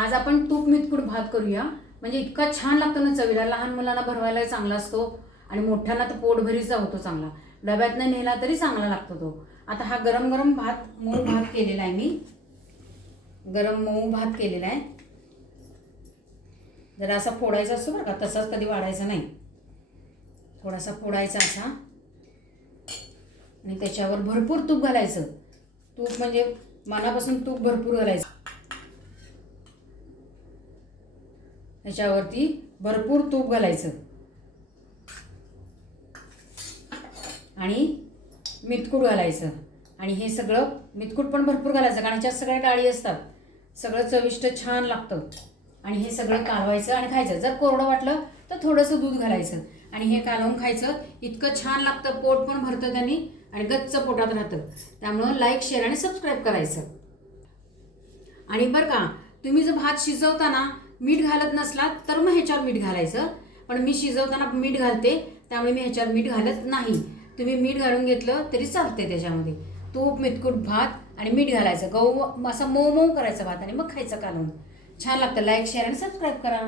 आज आपण तूप मितकुट भात करूया. म्हणजे इतका छान लागतो ना चवीला. लहान मुलांना भरवायला चांगला असतो आणि मोठ्यांना तर पोटभरीचा होतो चांगला. डब्यातनं नेला तरी चांगला लागतो तो. आता हा गरम गरम भात मऊ भात केलेला आहे मी. गरम मऊ भात केलेला आहे. जरा असा फोडायचा असतो बरं का. तसाच कधी वाढायचा नाही. थोडासा फोडायचा असा. आणि त्याच्यावर भरपूर तूप घालायचं. तूप म्हणजे मनापासून तूप भरपूर घालायचं. त्याच्यावरती भरपूर तूप घालायचं. आणि मितकूट घालायचं. आणि हे सगळं मितकूट पण भरपूर घालायचं कारण ह्याच्यात सगळ्या डाळी असतात. सगळं चविष्ट छान लागतं. आणि हे सगळं कालवायचं आणि खायचं. जर कोरडं वाटलं तर थोडंसं दूध घालायचं. आणि हे कालवून खायचं. इतकं छान लागतं पोट पण भरतं त्यांनी आणि गच्च पोटात राहतं. त्यामुळं लाईक शेअर आणि सबस्क्राईब करायचं. आणि बरं का तुम्ही जर भात शिजवताना मीठ घालत नसला तर मग ह्याच्यावर मीठ घालायचं. पण मी शिजवताना मीठ घालते त्यामुळे मी ह्याच्यावर मीठ घालत नाही. तुम्ही मीठ घालून घेतलं तरी चालते त्याच्यामध्ये. तूप मितकूट भात आणि मीठ घालायचं. गहू असं मऊ मऊ करायचं भात आणि मग खायचं कालून छान लागतं. लाईक शेअर आणि सबस्क्राईब करा.